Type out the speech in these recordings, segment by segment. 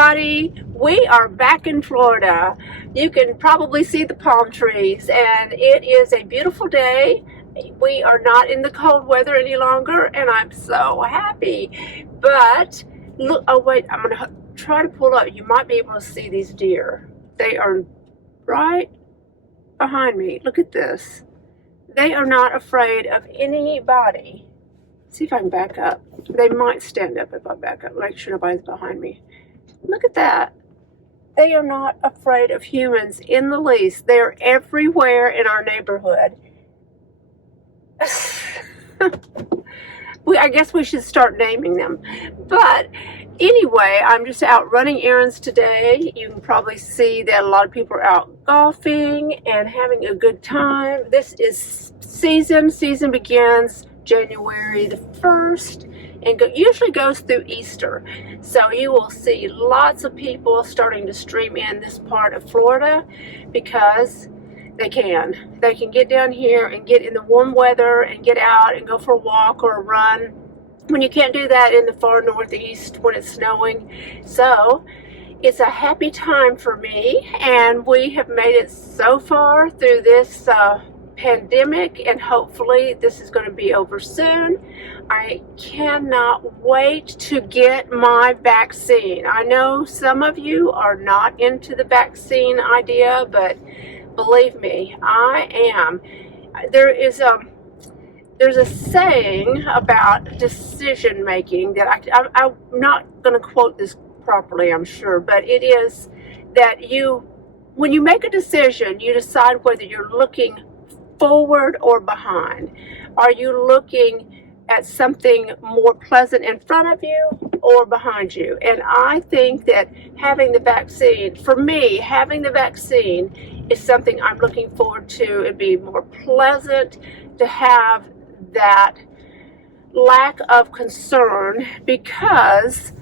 everybody. We are back in Florida. You can probably see the palm trees, and it is a beautiful day. We are not in the cold weather any longer, and I'm so happy. But look, oh wait, I'm going to try to pull up. You might be able to see these deer. They are right behind me. Look at this. They are not afraid of anybody. See if I can back up. They might stand up if I back up. Make sure nobody's behind me. Look at that. They are not afraid of humans in the least. They're everywhere in our neighborhood. I guess we should start naming them. But anyway, I'm just out running errands today. You can probably see that a lot of people are out golfing and having a good time. This is season. Season begins January the 1st and usually goes through Easter. So you will see lots of people starting to stream in this part of Florida because they can get down here and get in the warm weather and get out and go for a walk or a run when you can't do that in the far northeast when it's snowing. So it's a happy time for me, and we have made it so far through this pandemic, and hopefully this is going to be over soon. I cannot wait to get my vaccine. I know some of you are not into the vaccine idea, but believe me, I am. There's a saying about decision making that I'm not going to quote this properly, I'm sure, but it is that when you make a decision, you decide whether you're looking forward or behind. Are you looking at something more pleasant in front of you or behind you? And I think that having the vaccine, for me, having the vaccine is something I'm looking forward to. It'd be more pleasant to have that lack of concern because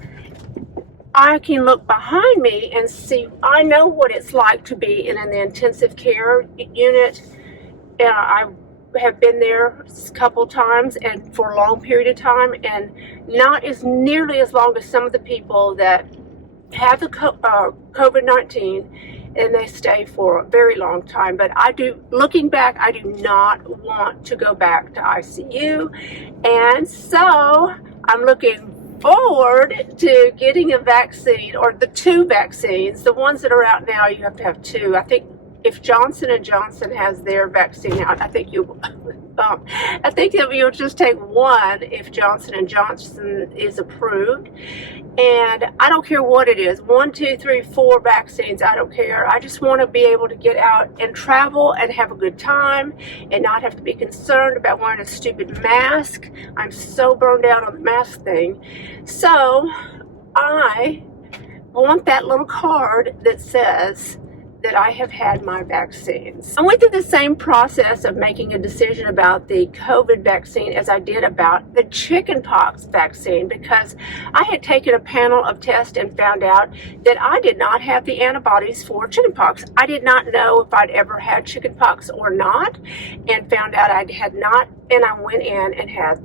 I can look behind me and see, I know what it's like to be in an intensive care unit. I have been there a couple times and for a long period of time, and not as nearly as long as some of the people that have the COVID-19 and they stay for a very long time. But looking back, I do not want to go back to ICU, and so I'm looking forward to getting a vaccine, or the 2 vaccines. The ones that are out now, you have to have 2. I think if Johnson & Johnson has their vaccine out, I think you'll just take 1 if Johnson & Johnson is approved. And I don't care what it is, 1, 2, 3, 4 vaccines, I don't care. I just want to be able to get out and travel and have a good time and not have to be concerned about wearing a stupid mask. I'm so burned out on the mask thing. So I want that little card that says that I have had my vaccines. I went through the same process of making a decision about the COVID vaccine as I did about the chickenpox vaccine, because I had taken a panel of tests and found out that I did not have the antibodies for chickenpox. I did not know if I'd ever had chickenpox or not, and found out I had not, and I went in and had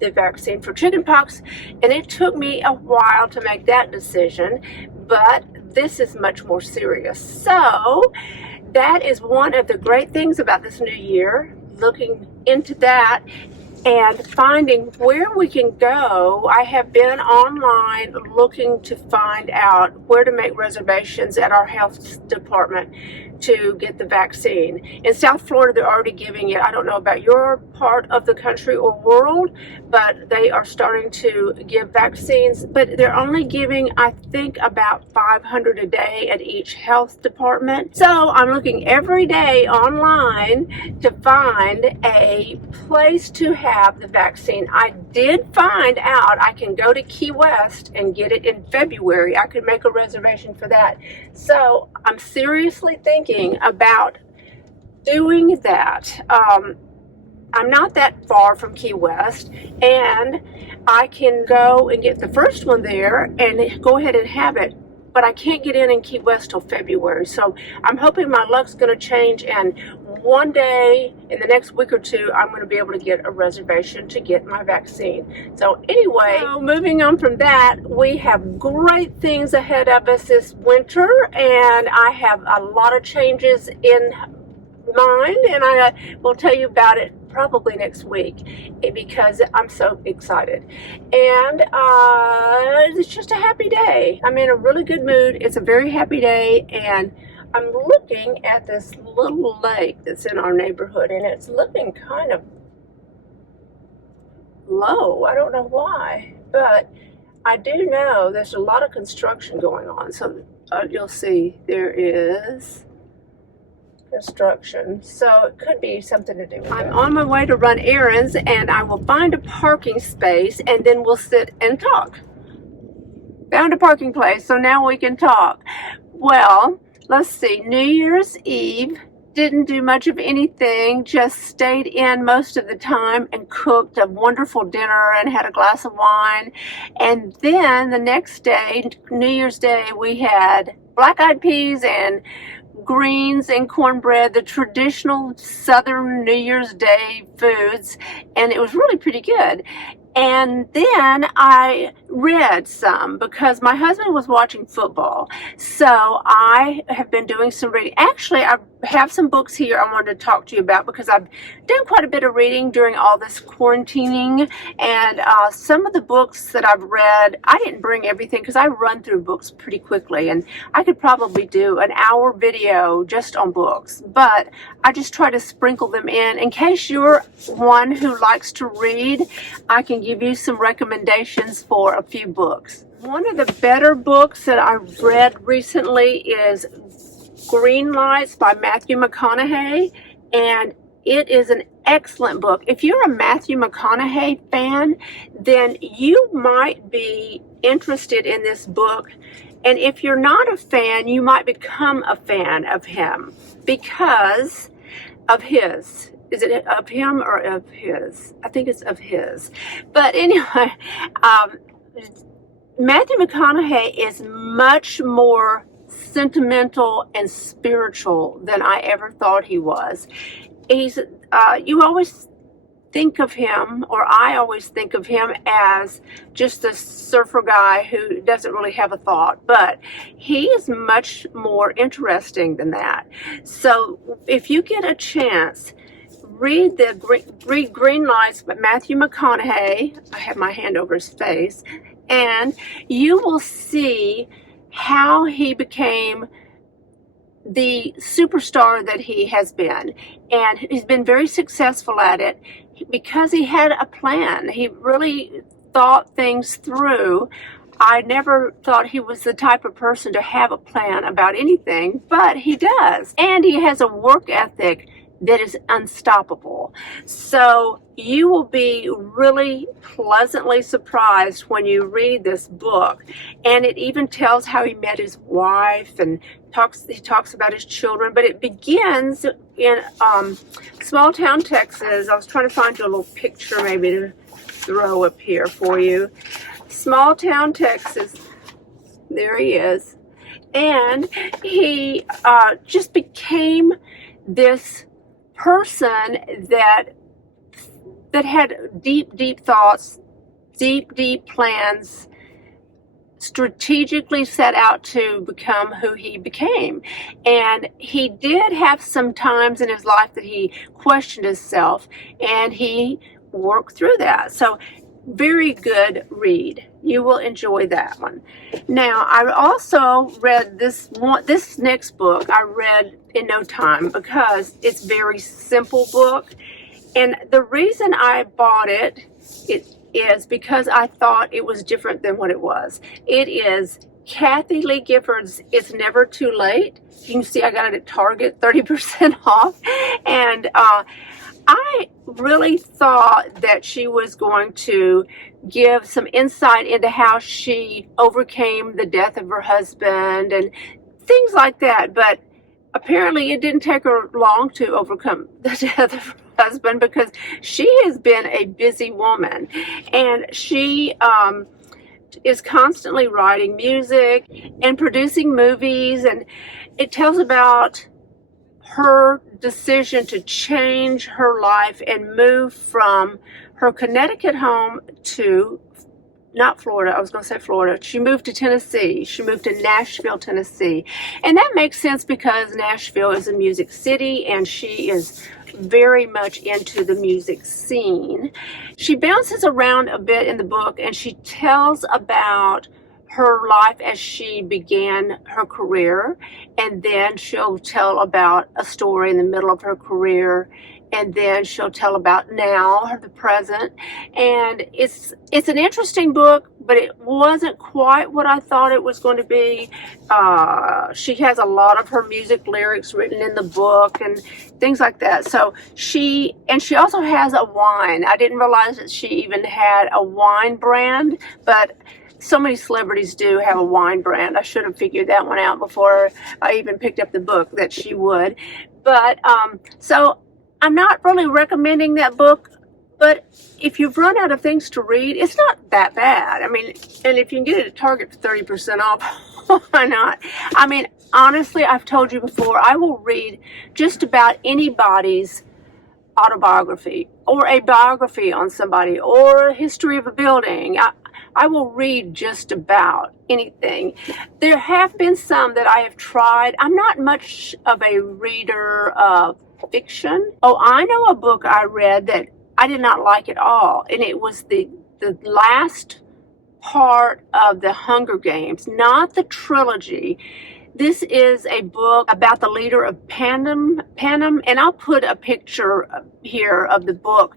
the vaccine for chickenpox, and it took me a while to make that decision, but this is much more serious. So that is one of the great things about this new year, looking into that and finding where we can go. I have been online looking to find out where to make reservations at our health department to get the vaccine. In South Florida, they're already giving it. I don't know about your part of the country or world, but they are starting to give vaccines, but they're only giving, I think, about 500 a day at each health department. So I'm looking every day online to find a place to have the vaccine. I did find out I can go to Key West and get it in February. I could make a reservation for that. So I'm seriously thinking about doing that. I'm not that far from Key West, and I can go and get the first one there and go ahead and have it, but I can't get in Key West till February. So I'm hoping my luck's going to change, and one day in the next week or two, I'm going to be able to get a reservation to get my vaccine. So anyway, moving on from that, we have great things ahead of us this winter, and I have a lot of changes in mind, and I will tell you about it probably next week because I'm so excited. And it's just a happy day. I'm in a really good mood. It's a very happy day, and I'm looking at this little lake that's in our neighborhood, and it's looking kind of low. I don't know why, but I do know there's a lot of construction going on. So you'll see there is construction, so it could be something to do with it. I'm on my way to run errands, and I will find a parking space, and then we'll sit and talk. Found a parking place, so now we can talk. Well, let's see, New Year's Eve, didn't do much of anything, just stayed in most of the time and cooked a wonderful dinner and had a glass of wine. And then the next day, New Year's Day, we had black-eyed peas and greens and cornbread, the traditional Southern New Year's Day foods, and it was really pretty good. And then I read some because my husband was watching football. So I have been doing some reading. Actually, I have some books here I wanted to talk to you about because I've done quite a bit of reading during all this quarantining. And some of the books that I've read, I didn't bring everything because I run through books pretty quickly. And I could probably do an hour video just on books. But I just try to sprinkle them in case you're one who likes to read. I can give you some recommendations for a few books. One of the better books that I read recently is Green Lights by Matthew McConaughey, and it is an excellent book. If you're a Matthew McConaughey fan, then you might be interested in this book, and if you're not a fan, you might become a fan of him because of his. Is it of him or of his? I think it's of his. But anyway, Matthew McConaughey is much more sentimental and spiritual than I ever thought he was. He's, you always think of him, or I always think of him as just a surfer guy who doesn't really have a thought, but he is much more interesting than that. So if you get a chance, read Green Lights by Matthew McConaughey. I have my hand over his face, and you will see how he became the superstar that he has been. And he's been very successful at it because he had a plan. He really thought things through. I never thought he was the type of person to have a plan about anything, but he does. And he has a work ethic that is unstoppable. So you will be really pleasantly surprised when you read this book. And it even tells how he met his wife and he talks about his children. But it begins in small town Texas. I was trying to find you a little picture maybe to throw up here for you. Small town Texas. There he is. And he just became this person that had deep thoughts, deep plans, strategically set out to become who he became. And he did have some times in his life that he questioned himself, and he worked through that. So very good read. You will enjoy that one. Now, I also read this next book I read in no time because it's a very simple book. And the reason I bought it is because I thought it was different than what it was. It is Kathie Lee Gifford's It's Never Too Late. You can see I got it at Target, 30% off. And I really thought that she was going to give some insight into how she overcame the death of her husband and things like that. But apparently it didn't take her long to overcome the death of her husband because she has been a busy woman. And she is constantly writing music and producing movies. And it tells about her decision to change her life and move from her Connecticut home to, not Florida, I was going to say Florida. She moved to Tennessee. She moved to Nashville, Tennessee. And that makes sense because Nashville is a music city and she is very much into the music scene. She bounces around a bit in the book and she tells about her life as she began her career, and then she'll tell about a story in the middle of her career, and then she'll tell about now, the present. And it's an interesting book, but it wasn't quite what I thought it was going to be. She has a lot of her music lyrics written in the book and things like that. So she also has a wine. I didn't realize that she even had a wine brand, but so many celebrities do have a wine brand. I should have figured that one out before I even picked up the book that she would. But so I'm not really recommending that book, but if you've run out of things to read, it's not that bad. I mean, and if you can get it at Target for 30% off, why not? I mean, honestly, I've told you before, I will read just about anybody's autobiography or a biography on somebody or a history of a building. I will read just about anything. There have been some that I have tried. I'm not much of a reader of fiction. Oh, I know a book I read that I did not like at all, and it was the last part of the Hunger Games, not the trilogy. This is a book about the leader of Panem, and I'll put a picture here of the book.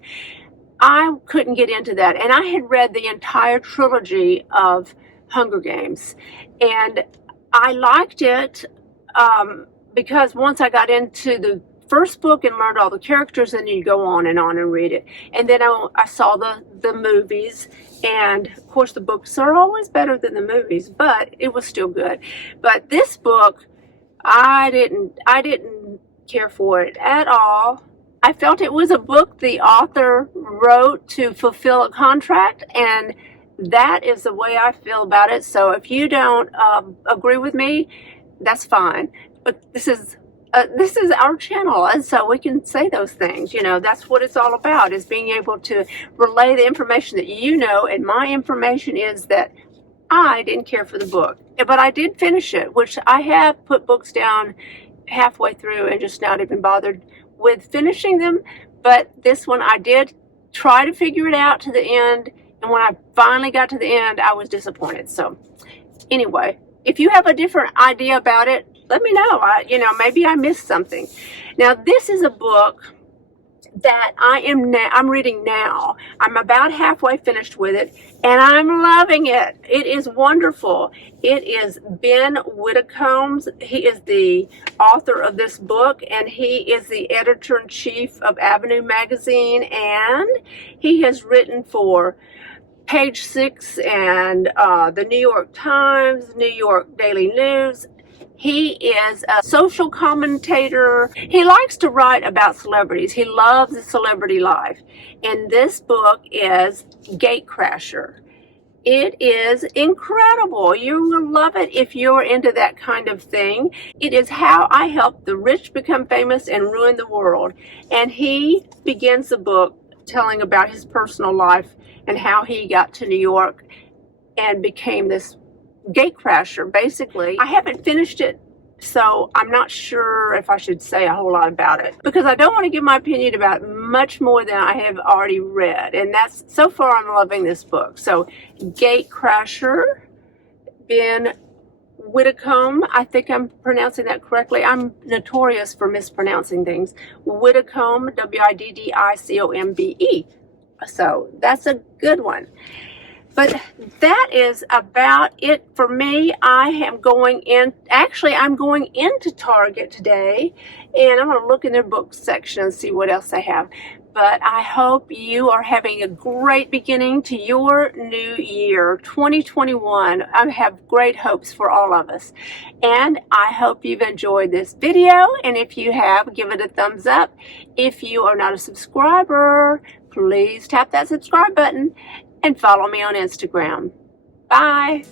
I couldn't get into that, and I had read the entire trilogy of Hunger Games, and I liked it because once I got into the first book and learned all the characters, and you go on and read it. And then I saw the movies, and of course the books are always better than the movies, but it was still good. But this book, I didn't care for it at all. I felt it was a book the author wrote to fulfill a contract, and that is the way I feel about it. So if you don't agree with me, that's fine. But this is our channel, and so we can say those things. You know, that's what it's all about, is being able to relay the information that you know, and my information is that I didn't care for the book. But I did finish it, which I have put books down halfway through and just not even bothered with finishing them. But this one I did try to figure it out to the end, and when I finally got to the end, I was disappointed. So anyway, if you have a different idea about it, let me know. Maybe I missed something. Now, this is a book that I'm reading now. I'm about halfway finished with it, and I'm loving it. It is wonderful. It is Ben Whitcomb's. He is the author of this book, and he is the editor-in-chief of Avenue Magazine, and he has written for Page Six and the New York Times, New York Daily News. He is a social commentator. He likes to write about celebrities. He loves the celebrity life. And this book is Gatecrasher. It is incredible. You will love it if you're into that kind of thing. It is how I help the rich become famous and ruin the world. And he begins the book telling about his personal life and how he got to New York and became this gatecrasher, basically. I haven't finished it, so I'm not sure if I should say a whole lot about it, because I don't want to give my opinion about much more than I have already read. And that's, so far, I'm loving this book. So Gatecrasher, Ben Whitcomb, I think I'm pronouncing that correctly. I'm notorious for mispronouncing things. Whitcomb, Widdicombe. So that's a good one. But that is about it for me. I'm going into Target today, and I'm going to look in their book section and see what else they have. But I hope you are having a great beginning to your new year, 2021. I have great hopes for all of us. And I hope you've enjoyed this video. And if you have, give it a thumbs up. If you are not a subscriber, please tap that subscribe button and follow me on Instagram. Bye.